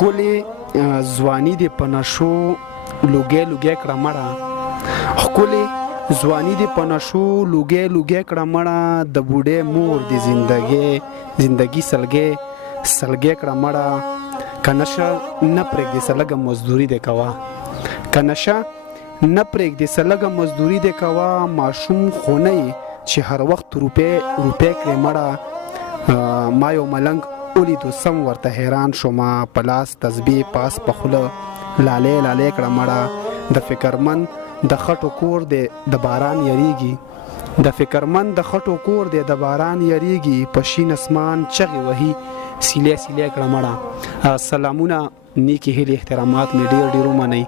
ښکلې ځواني دې په نشو لوګی لوګی کړه مړه، ښکلې ځواني دې په نشو لوګی لوګی کړه مړه، د بوډۍ مور دې زندګي سلګی کړه مړه، که نشه نه پرېږدې څه لږه مزدوري دې کوه، که نشه نه پرېږدې څه لږه مزدوري دې کوه، ماشوم خو نه یې چې هر وخت روپۍ کړې مړه، ما یو ملنګ ولیدو سم ورته حیران شومه، په لاس تسبیح پاس په خوله لالې لالې کړه مړه، د فکرمند د خټو کور دی د باران یریږي، د فکرمند د خټو کور دی د باران یریږي، په شین اسمان چغې وهي سیلی سیلی کړه مړه. سلامونه، نیکی هیلې احترامات مې ډېر ومنئ.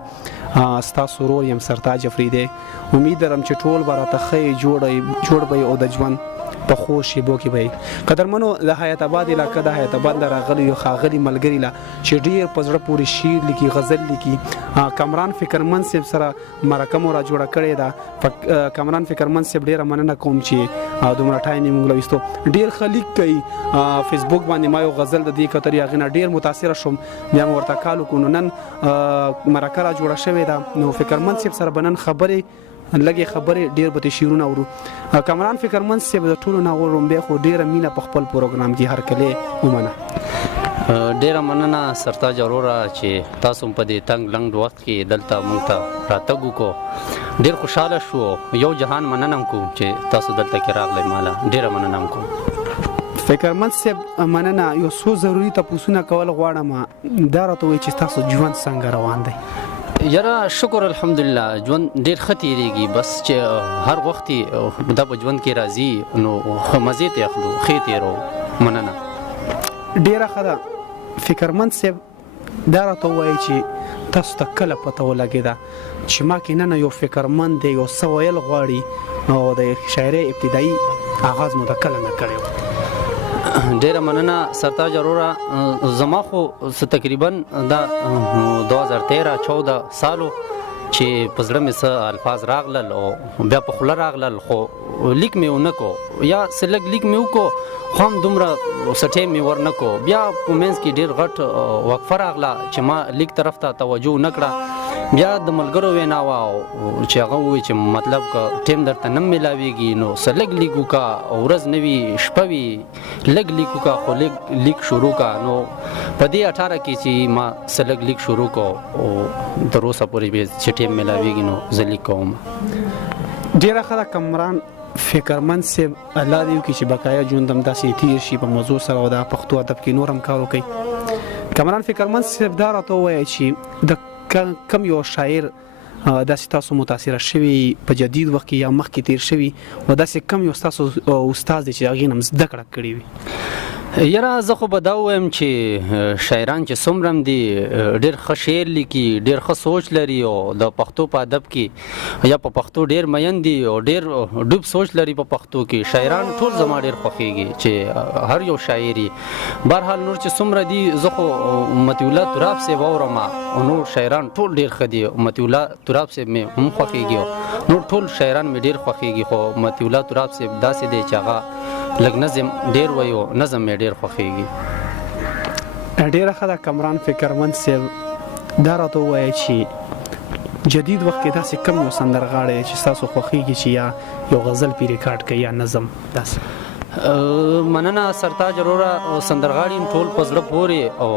ستاسو ورور یم سرتاج افریدی. امید لرم چې ټول به راته ښه جوړ به او د ژوند په ښو شیبو کې به قدرمنو د حیات آباد علاقه د حیات آباد نه راغلی یو ښاغلي ملګري له چې ډېر په زړه پورې شعر لیکي، غزل لیکي. کامران فکرمند صاحب سره مرکه مو را جوړه کړې ده. کامران فکرمند صاحب ډېره مننه کوم چې دومره ټایم یې موږ له ویستو. ډېر ښه لیک کوي. فیسبوک باندې ما یو غزل د دې کترې هغې نه ډېر متاثره شوم، بیا مې ورته کال وکړو. نو نن مرکه را جوړه شوې ده، نو فکرمند صاحب سره به نن لږې خبرې ډېر به شعرونه اورو. کامران فکرمند صاحب د ټولو نه غواړم خو ډېره مینه په خپل پروګرام کې هر کله ومنه. ډیره مننه سرتاج وروره چې تاسو په دې تنګ لنګ وخت کې دلته موږ ته راتګ وکړو. ډیر خوشاله شو، یو جهان مننه کوم چې تاسو دلته کې راغلی. مالا ډیره مننه کوم. فکرمند صاحب مننه. یو څو ضروري تپوسونه کول غواړم. دا راته وایي چې تاسو ژوند څنګه روان دی؟ یاره شکر الحمدلله، ژوند ډیر ښه تیریږي. بس چې هر وخت دا په ژوند کې راځي نو مزې ته اخلو، ښې تیرو. مننه. ډیره ښه ده. فکرمند صاحب دا راته وایي چې تاسو ته کله پته ولګېده چې ما کې نن یو فکرمند دی، یو څه ویل غواړي او د شاعرۍ ابتدایي آغاز مو د کله نه کړی و؟ ډیره مننه سرتاج وروره. زما خو تقریبا دا 2013-14 سالو چې په زړه مې څه الفاظ راغلل او بیا په خوله راغلل، خو لیک مې ونه کو یا څه لږ لیک مې وکړو خو هم دومره څه ټایم مې ورنه کو. بیا په منځ کې ډېر غټ وقفه راغله چې ما لیک طرف ته توجه نه کړه. بیا د ملګرو وینا وه چې هغه ووایي چې مطلب که ټایم درته نه میلاویږي نو څه لږ لیک وکړه، ورځ نه وي شپه وي لږ لیک وکړه، خو لیک شروع کړه. نو په دې 18 کې چې ما څه لږ لیک شروع کړو او تر اوسه پورې چې ټایم میلاویږي نو زه لیک کوم. ډېره ښه ده کامران فکرمند صاحب. الله دې وکړي چې بقایا ژوند هم داسې تېر شي په موضوع سره او د پښتو ادب کې نور هم کار وکړي. کامران فکرمند صاحب دا راته ووایي چې د کم یو شاعر داسې تاسو متاثره شوي په جدید وخت کې یا مخکې تیر شوي او داسې کم یو تاسو استاد دی چې هغې نه زده کړه کړې وي؟ یاره زه خو به دا ووایم چې شاعران چې څومره هم دي ډېر ښه شعر لیکي، ډېر ښه سوچ لري او د پښتو په ادب کې یا په پښتو ډېر مین دي او ډېر ډوب سوچ لري په پښتو کې. شاعران ټول زما ډېر خوښېږي چې هر یو شاعري بهرحال نور چې څومره دي. زه خو مطیع الله تراب صاحب اورم او نور شاعران ټول ډېر ښه دي. مطیع الله تراب صاحب مې هم خوښېږي او نور ټول شاعران مې ډېر خوښېږي، خو مطیع الله تراب صاحب داسې دی چې هغه لږ نظم ډېر وایي او نظم مې ډېر خوښېږي. ډېره ښه ده کامران فکرمند صاحب. دا راته ووایه چې جدید وخت کې داسې کم یو سندرغاړی چې ستاسو خوښېږي چې یا یو غزل پې ریکارډ کوي یا نظم داسې؟ مننه سرتاج وروره. سندرغاړي ټول په زړه پورې او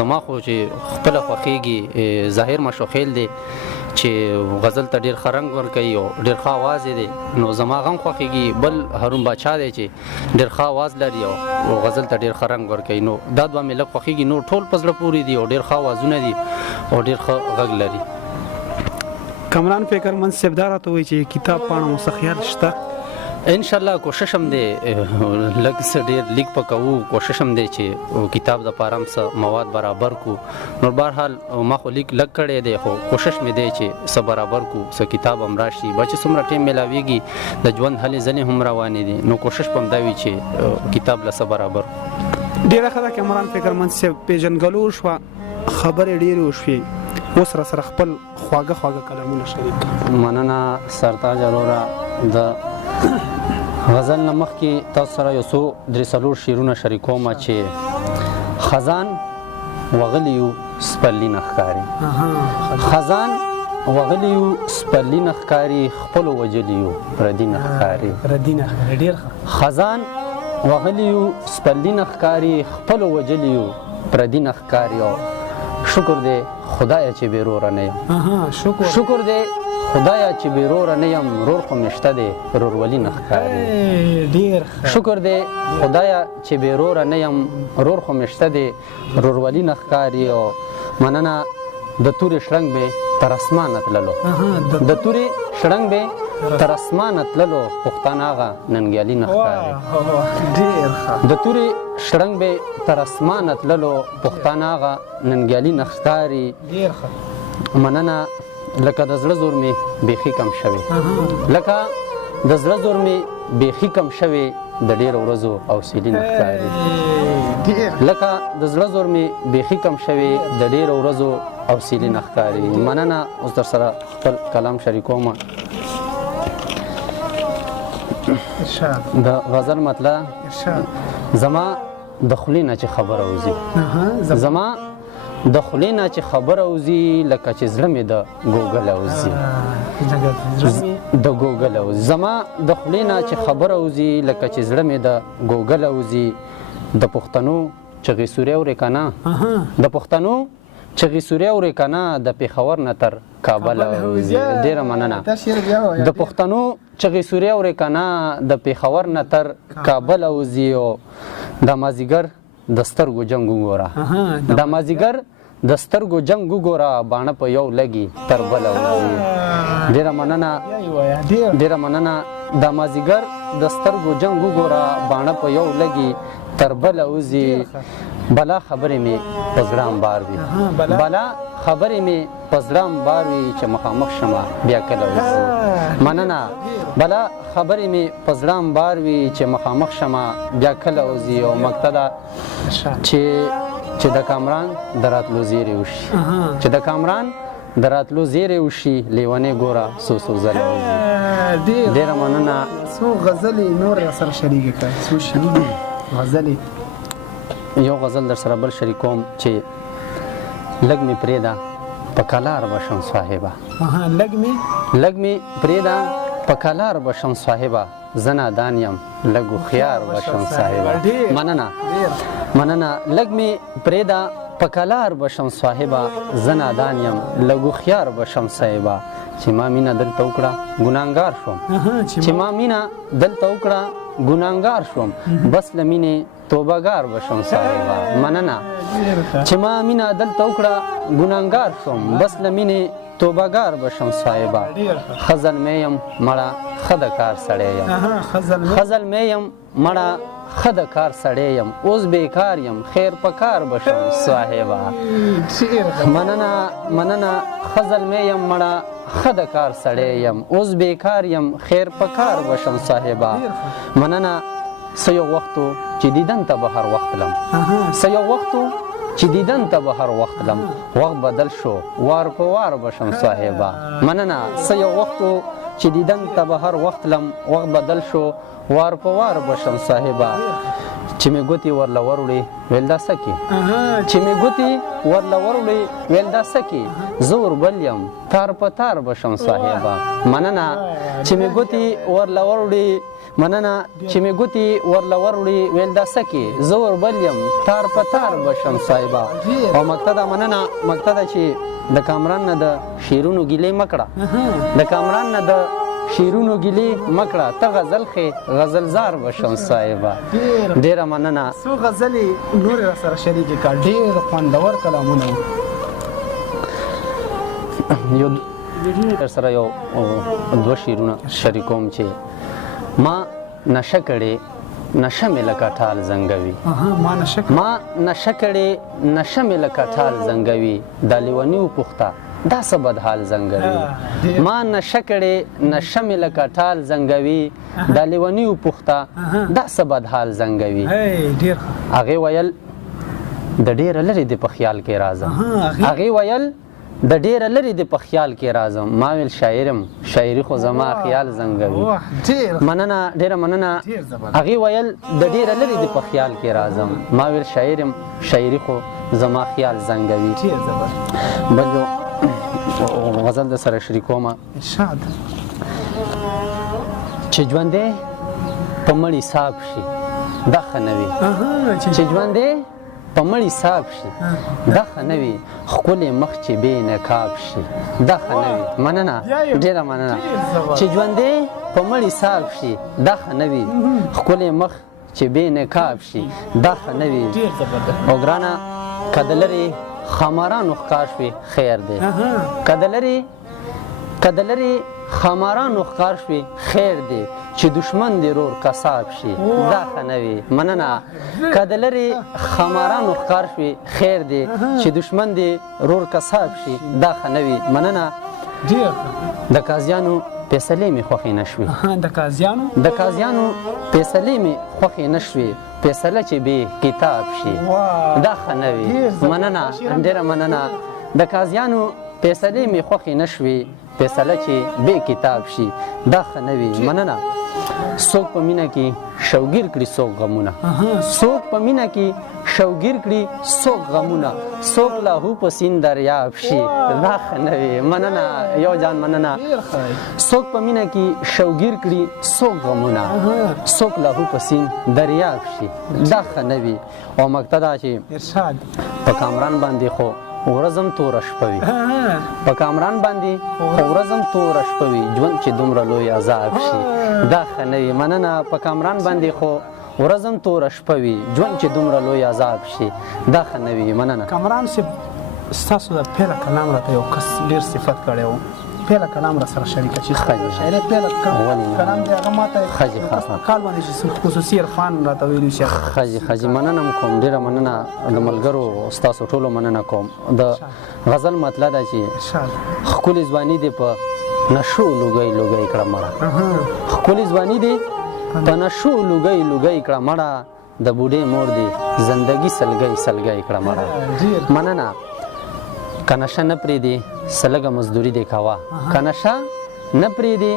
زما خو چې خپله خوښېږي ظاهر مشوخیل دی چې غزل ته ډېر ښه رنګ ورکوي او ډېر ښه اواز یې دی. نو زما غم خوښېږي بل هارون باچا دی چې ډېر ښه اواز لري او غزل ته ډېر ښه رنګ ورکوي. نو دا دوه مې لږ خوښېږي. نو ټول په زړه پورې دي او ډېر ښه اوازونه دي او ډېر ښه غږ لري. کامران فکرمند صاحب دا راته وایي چې کتاب پاڼه مو څه خیال شته؟ ان شاء الله کوشش هم دی لږ څه ډېر لیک پکوو، کوشش هم دی چې کتاب دپاره هم څه مواد برابر کو. نو بهرحال ما خو لیک لږ کړی دی خو کوشش مې دی چې څه برابر کو، څه کتاب هم راشي. به چې څومره ټایم میلاویږي د ژوند هلې ځلې هم روانې دي نو کوشش به هم دا وي چې کتاب له څه برابر. ډېره ښه ده کامران فکرمند صاحب. پېژندګلو وشوه، خبرې ډېرې وشوې، اوس سره خپل خواږه کلامونه شریک. مننه سرتاج وروره. د غزل نه مخکې تاسو سره یو څو درې څلور شعرونه شریکوم چې خزان وغلیو سپرلی نخکاری خزان وغلیو سپرلی نخکاری خپل وجلیو پردی نخکاری خزان وغلیو سپرلی نخکاری خپل وجلیو پردی نخکاری شکر دې خدایه چې بیروره نه یم شکر دې خدایه چې بیروره نه یم رور خو مې شته دی رورولي نه ښکاري شکر دې خدایه چې بیروره نه یم رور خو مې شته دی رورولي نه ښکاري او مننه د تورې شړنګ به تر اسمانه تللو د تورې شړنګ به تر اسمانه تللو پښتانه هغه ننګیالي نه ښکاري د تورې شړنګ به تر اسمانه تللو پښتانه هغه ننګیالي نه ښکاري مننه لکه د زړه زور مې بیخي کم شوی لکه د زړه زور مې بیخي کم شوی د ډېرو ورځو حوصلې نه ښکاري لکه د زړه زور مې بیخي کم شوی د ډېرو ورځو حوصلې نه ښکاري مننه اوس در سره خپل کلام شریکوم د غزل مطلع زما د خولې نه چې خبره وځي زما د خولې نه چې خبره وځي لکه چې زړه مې د ګوګله وځي د ګوګله وځي زما د خولې نه چې خبره وځي لکه چې زړه مې د ګوګله وځي د پښتنو چغې سورې اورې که نه د پښتنو چغې سورې اورې که نه د پېښور نه تر کابله وځي ډېره مننه د پښتنو چغې سورې اورې که نه د پېښور نه تر کابله وځي او د مازدیګر د سترګو جنګ وګوره د مازدیګر د سترګو جنګ وګوره باڼه په یو لګي تر بله وځي ډېره مننه ډېره مننه د مازدیګر د سترګو جنګ وګوره باڼه په یو لګي تر بله وځي بلا خبرې مې په زړه امبار وي بلا خبرې مې په زړه امبار وي چې مخامخ شمه بیا کله وځي مننه بلا خبرې مې په زړه امبار وي چې مخامخ شمه بیا کله وځي او مقتده چې د کامران د راتلو زیری وشي چې د کامران د راتلو زیری وشي لیونې ګوره څو ځله وځي ډېره مننه څو غزلې نور سره شریکه کړه څو شعرونه غزلې یو غزل در سره بل شریکوم چې لږ مې پرېږده په کلار به شم صاحبه لږ مې پرېږده په کلار به شم صاحبه زه نادان یم لږ هوښیار به شم صاحبه مننه لږ مې پرېږده په کلار به شم صاحبه زه نادان یم لږ هوښیار به شم صاحبه چې ما مینه دلته وکړه ګناهګار شوم چې ما مینه دلته وکړه ګناهګار شوم بس له مینې توبهګار به شم صاحبه مننه چې ما مینه دلته وکړه ګناهګار شوم بس له مینې توبهګار به شم صاحبه خزل مې یم مړه ښه د کار سړی یم خزل مې یم مړه ښه د کار سړی یم اوس بیکار یم خیر په کار به شم صاحبه مننه خزل مې یم مړه ښه د کار سړی یم اوس بیکار یم خیر په کار به شم صاحبه مننه څه یو وخت و چې دیدن ته به هر وخت لم څه یو وخت و چې دیدن ته به هر وخت لم وخت بدل شو وار په وار به شم صاحبه مننه څه یو وخت و چې دیدن ته به هر وخت لم وخت بدل شو وار په وار به شم صاحبه چې مې ګوتې ورله وروړې ویل دا څه کې چې مې ګوتې ورله وروړې ویل دا څه کې زه وربل یم تار په تار به شم صاحبه مننه چې مې ګوتې ورله وروړې مننه چې مې ګوتې ورله وروړې ویل دا څه کې زه وربل یم تار په تار به شم صاحبه او مقتده مننه مقتده چې د کامران نه د شعرونو ګیلې مه کړه د کامران نه د شیرونو ګیلې مکړه ته غزل خې غزلزار به شم صاحبه ډېره مننه څو غزلې نورې راسره شریکې کړه ډېر خوندور کلامونه یو در سره یو دوه شعرونه شریکوم چې ما نشه کړې نشه مې لکه ټال زنګوي ما نشه کړې نشه مې لکه ټال زنګوي دا لیوني وپوښته دا څه بدحال زنګوي ما نشه کړې نشه مې لکه ټال زنګوي دا لیوني وپوښته دا څه بدحال زنګوي هغې ویل د ډېره لرې دې په خیال کې راځم هغې ویل د ډېره لرې دې په خیال کې راځم ما ویل شاعرم شاعري خو زما خیال زنګوي مننه ډېره مننه هغې ویل د ډېره لرې دې په خیال کې راځم ما ویل شاعرم شاعري خو زما خیال زنګوي. ډېر زبردست. بل یو غزل در سره شریکومه ارشاد. چې ژوندی په مړي صاحب شي دا ښه نه وي. چې ژوندی په مړي صاحب شي دا ښه نه وي. ښکلی مخ چې بې نقاب شي دا ښه نه وي. مننه، ډېره مننه. چې ژوندی په مړي صاحب شي دا ښه نه وي. ښکلی مخ چې بې نقاب شي دا ښه نه وي. او ګرانه که د لرې خمارانو ښکار شوې خیر دی. که د لرې خمارانو ښکار شوې خیر دی. چې دشمن دې رور قصاب شي دا ښه نه وي. مننه. که د لرې خمارانو ښکار شوې خیر دی. چې دشمن دې رور قصاب شي دا ښه نه وي. مننه. د قاضیانو فیصلې مې خوښې نه شوې. د قاضیانو فیصلې مې خوښې نه شوې. فیصله چې بې کتاب شي دا ښه نه وي. مننه، ډېره مننه. د قاضیانو فیصلې مې خوښې نه شوې. فیصله چې بې کتاب شي دا ښه نه وي. مننه. څوک په مینه کې شوګیر کړي څوک غمونه. څوک په مینه کې شوګیر کړي څوک غمونه. څوک لاهو په سیند دریاب شي دا ښه نه وي. مننه یو جان، مننه. څوک په مینه کې شوګیر کړي څوک غمونه. څوک لاهو په سیند دریاب شي دا ښه نه وي. او مقطع دا چې په کامران باندې خو ورځم توره شپه وي. په کامران باندې خو ورځم توره شپه وي. ژوند چې دومره لوی عذاب شي دا ښه نه وي. مننه. په کامران باندې خو ورځم توره شپه وي. ژوند چې دومره لوی عذاب شي دا ښه نه وي. مننه. کامران صاحب ستاسو د پیله کلام راته یو کس ډېر صفت کړی و. پیله کلام را سره شریکه چې شاعري پیله کلام دی هغه ماته کال باندې چې خصوصي عرفان راته ویلي شي. خجي مننه کوم، ډېره مننه. د ملګرو ستاسو ټولو مننه کوم. د غزل مطلب دا چې ښکلې ځواني دې په نشو لوګی لوګی کړه مړه. ښکلې ځواني دې په نشو لوګی لوګی کړه مړه. د بوډۍ مور دې زندګي سلګی سلګی کړه مړه. مننه. که نشه نه پرېږدې څه لږه مزدوري دې کوه. که نشه نه پرېږدې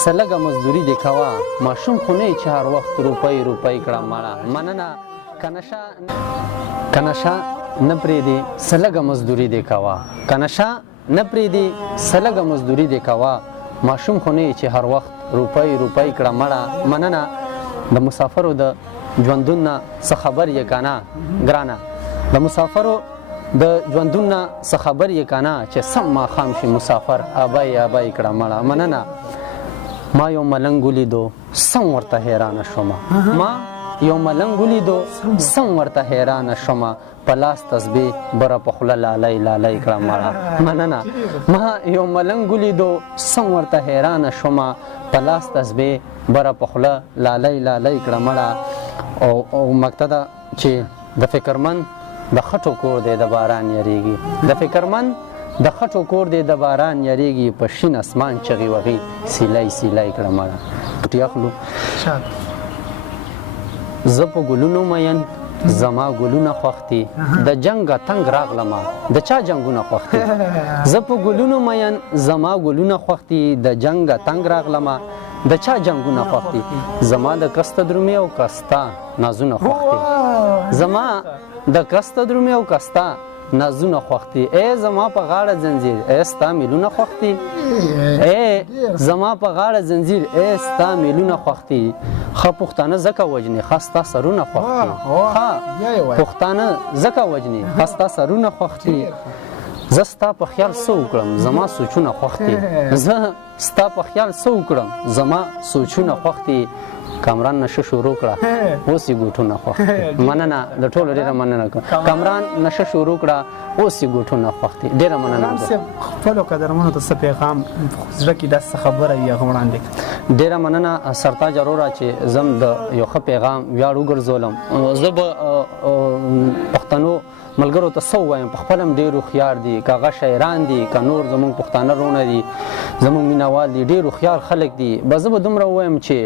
څه لږه مزدوري دې کوه. ماشوم خو نه یې چې هر وخت روپۍ روپۍ کړه مړه. مننه. که نشه نه پرېږدې څه لږه مزدوري دې کوه. که نشه نه پرېږدې څه لږه مزدوري دې کوه. ماشوم خو نه یې چې هر وخت روپۍ روپۍ کړه مړه. مننه. د مسافرو د ژوندون نه څه خبر یې که نه ګرانه. د مسافرو د ژوندون نه څه خبر یې که نه. چې سم ماښام شي مسافر ابۍ ابۍ کړه مړه. مننه. ما یو ملنګ ولیدو سم ورته حیرانه شومه. ما یو ملنګ ولیدو سم ورته حیرانه شومه. په لاس تسبیح بره په خوله لالی لالی کړه مړه. مننه. ما یو ملنګ ولیدو سم ورته حیرانه شومه. په لاس تسبیح بره په خوله لالی لالی کړه مړه. او مقطع ده چې د فکرمند د خټو کور دی د باران یریږي. د فکرمند د خټو کور دی د باران یریږي. په شین اسمان چغې وغې سیلی سیلی کړه مړه. پټې اخلو. زه په ګلونو مین زما ګلونه خوښ دي. د جنګ تنګ راغلمه د چا جنګونه خوښ دي. زه په ګلونو مین زما ګلونه خوښ دي. د جنګ تنګ راغلمه د چا جنګونه خوښ دي. زما د کسته درومې او کستا نازونه خوښ دي. زما د کسته درومې او کستا نازونه خوښ دي. ای زما په غاړه زنځیر ای ستا میلونه خوښ دي. ای زما په غاړه زنځیر ای ستا میلونه خوښ دي. ښه پښتانه ځکه وجنې ښه ستا سرونه خوښ دي. ښه پښتانه ځکه وجنې ښه ستا سرونه خوښ دي. زه ستا په خیال څه وکړم زما سوچونه خوښ دي. زه ستا په خیال څه وکړم زما سوچونه خوښ دي. کامران نشه شروع کړه اوس یې ګوټونه خوښ دي. مننه. د ټولو ډېره مننه کوم. کامران نشه شروع کړه اوس یې ګوټونه خوښ دي. ډېره مننه. خپلو قدرمنو ته څه پیغام زړه کې داسې خبره وي هغه وړاندې کړه. ډېره مننه سرتاج اروره چې زم د یو ښه پیغام ویاړ وګرځولم. زه به پښتنو ملګرو ته څه ووایم. په خپل هم ډېر هوښیار دي. که هغه شاعران دي که نور زموږ پښتانه رونه دي زموږ مینهوال دي ډېر هوښیار خلک دي. زه به دومره ووایم چې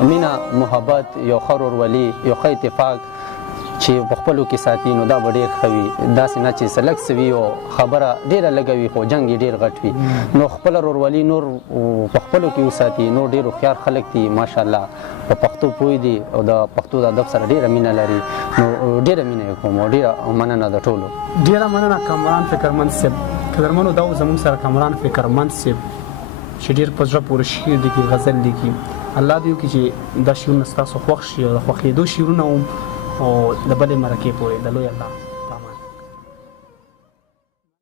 مینه محبت یو ښه ورورولي یو ښه اتفاق چې په خپلو کې ساتي نو دا به ډېر ښه وي. داسې نه چې سلک سوي او خبره ډېره لږه وي خو جنګ یې ډېر غټ وي. نو خپله ورورولي نور په خپلو کې وساتي. نور ډېر هوښیار خلک دي ماشاءالله، په پښتو پوه دي او د پښتو د ادب سره ډېره مینه لري. نو ډېره مینه یې کوم او ډېره مننه د ټولو. ډېره مننه کامران فکرمند صاحب. قدرمنو دا زموږ سره کامران فکرمند صاحب چې ډېر په زړه پورې شعر لیکي، غزل لیکي. الله دې وکړي چې دا شعرونه ستاسو خوښ شي او د خوښېدو شعرونه هم او د بلې مرکې پورې د لوی الله